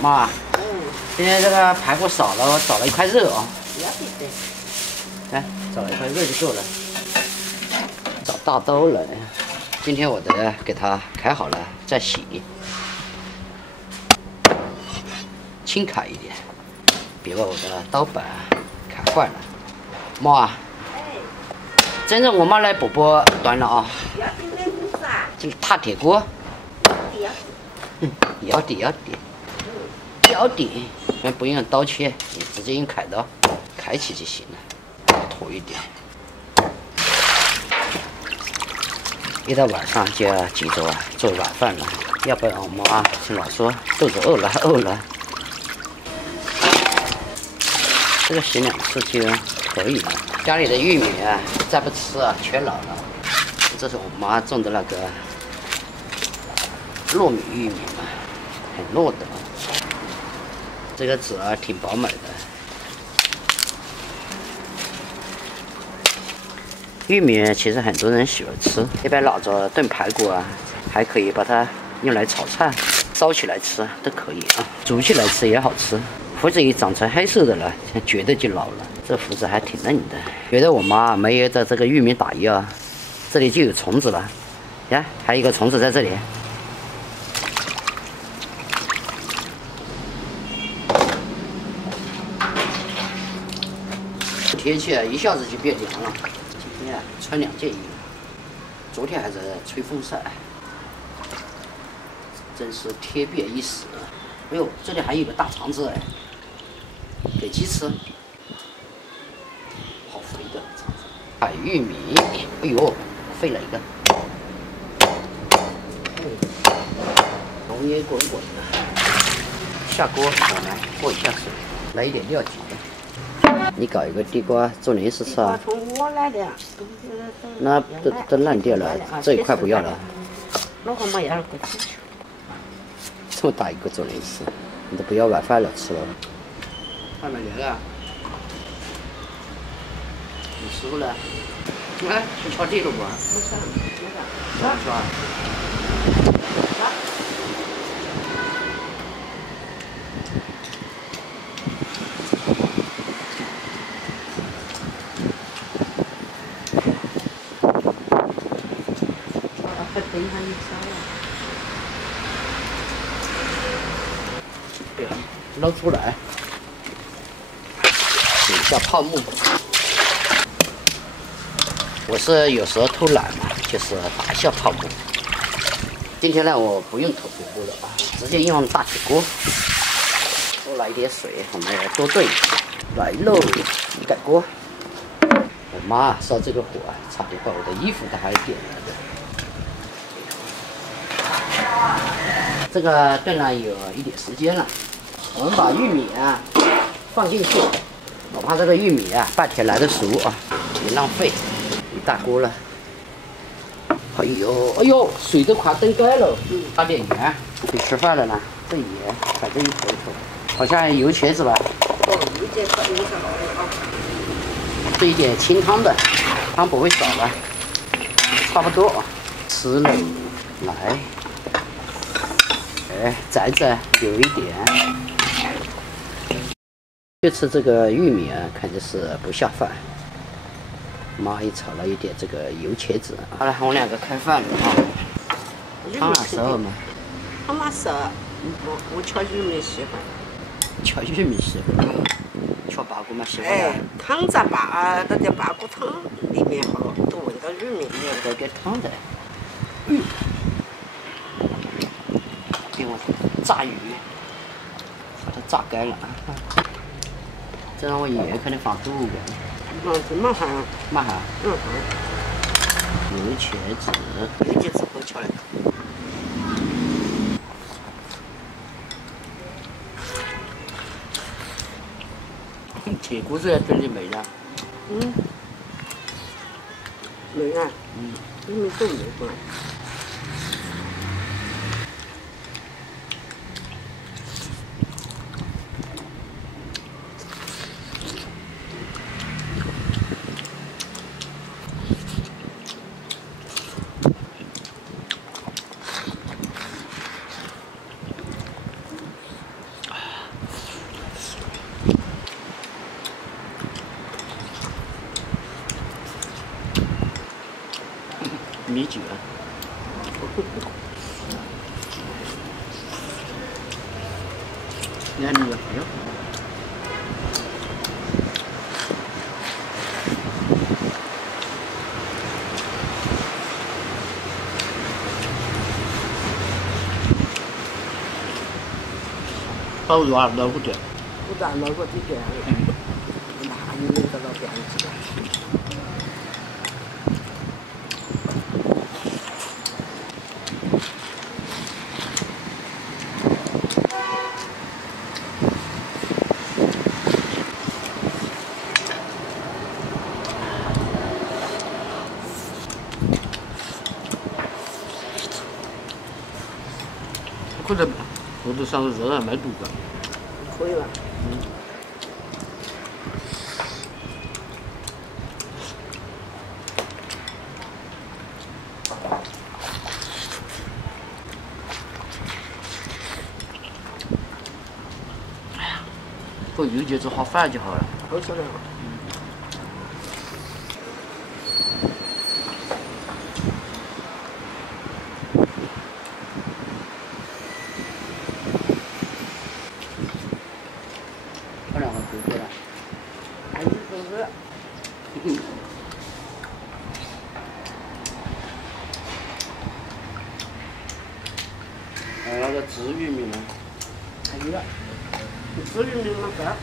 妈，今天这个排骨少了，我找了一块肉啊。不要紧的。来，找了一块肉就够了。找大刀了，今天我得给它开好了再洗，轻砍一点，别把我的刀板砍坏了。妈，真正我妈来伯伯端了啊。不要紧的，不是啊。这个大铁锅。要点，不用刀切，你直接用砍刀开起就行了，妥一点。一到晚上就要急着做晚饭了，要不然我妈就老说肚子饿了。这个洗2次就可以了。家里的玉米啊，再不吃啊，全老了。这是我妈种的那个糯米玉米嘛，很糯的。这个籽啊挺饱满的。玉米其实很多人喜欢吃，一般老着炖排骨啊，还可以把它用来炒菜，烧起来吃都可以啊，煮起来吃也好吃。胡子一长成黑色的了，绝对就老了。这胡子还挺嫩的。觉得我妈没有在这个玉米打药，这里就有虫子了。呀，还有一个虫子在这里。天气啊，一下子就变凉了。今天啊，穿2件衣服。昨天还在吹风扇，真是天变一时。哎呦，这里还有个大肠子哎，给鸡吃，好肥的肠子。海玉米，哎呦，废了一个。浓烟滚滚的，下锅我来过一下水，来一点料酒。你搞一个地瓜做零食吃啊？从我来的，那都烂掉了，这一块不要了。那我们要个鸡球。这么大一个做零食，你都不要晚饭了吃了。外面人啊，你师傅呢？哎，去敲地了不？不是，不是吧？等一下你烧了。对呀，捞出来，洗一下泡沫。我是有时候偷懒嘛，就是打一下泡沫。今天呢，我不用土锅了啊，直接用大铁锅。多来一点水，我们要多炖一下。来喽，盖锅。我妈烧这个火啊，差点把我的衣服都还点了的。这个炖了有一点时间了，我们把玉米啊放进去，我怕这个玉米啊半天来得熟啊，别浪费。一大锅了，哎呦，水都快炖干了，加点盐，可以吃饭了呢。这盐反正一坨一坨，好像油茄子吧。哦，油茄子好了啊。这一点清汤的，汤不会少了，差不多啊。吃了，来。哎，蘸蘸有一点。这次这个玉米啊，看着是不下饭。妈也炒了一点这个油茄子。好了，我2个开饭了啊。汤哪熟了吗？汤哪熟？我敲玉米稀饭。敲玉米稀饭。敲排骨嘛稀饭。哎，汤在那叫排骨汤里面好，都闻到玉米味了。这个汤的。给我炸鱼，把它炸干了啊！这让我盐可能放多个。这么咸？嘛哈？油茄子。油茄子好吃嘞。铁锅子也炖的没了。没啊。玉米都没嘛。米酒。你看米有。好热啊，老虎的。不然老虎的这样，那你那个老变质。可能肚子上热还没肚子。可以吧？和右节子画反就好了。都晓得。漂亮，够不了。还是都是。那个治玉米呢？还有，治玉米嘛干。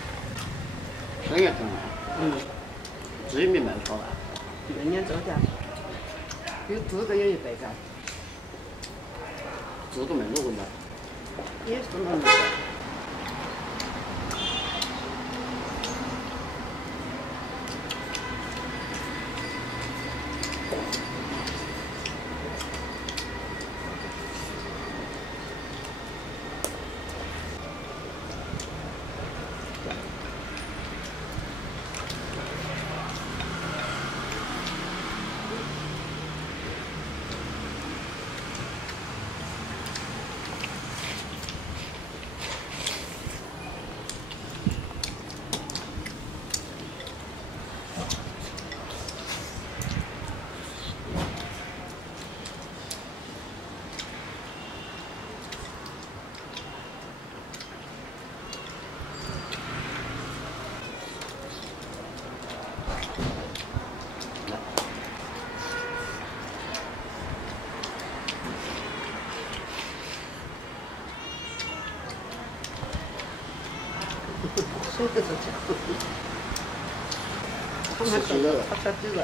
生也很慢。治玉米卖不好啊。明年周家，有这个也一百干。这个没弄过来。也是弄的。谁在这讲？他们几个？他才几个？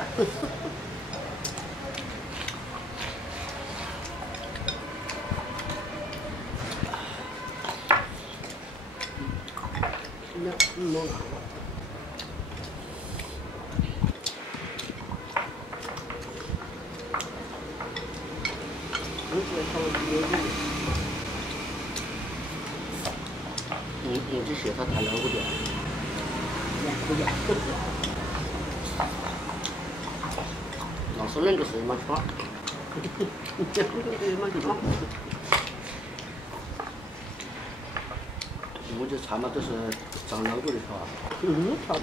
弄哪个？你这血它太老点。老是那个谁嘛吃？我这菜嘛都是长老过的炒啊。炒的。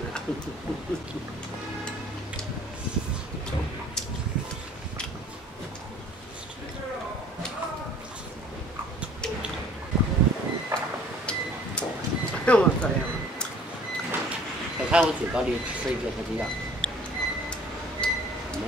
我这样。小菜我最高的11个才这样。没。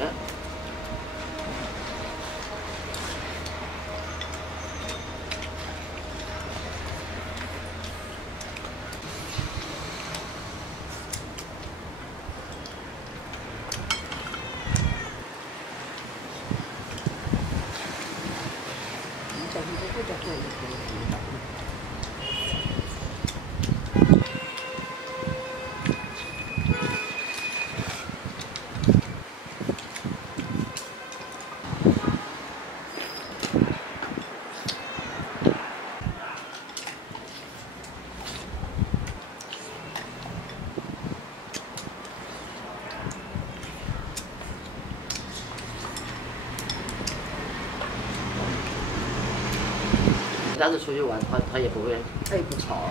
但是出去玩，他也不会，他也不吵。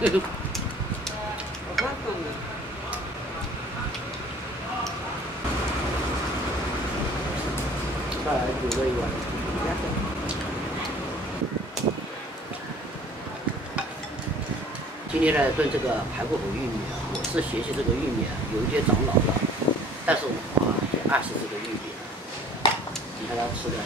我看看呢。再来煮这一碗。今天呢炖这个排骨和玉米啊，我是学习这个玉米啊，有一点长老了，但是我也爱吃这个玉米了。你看它吃的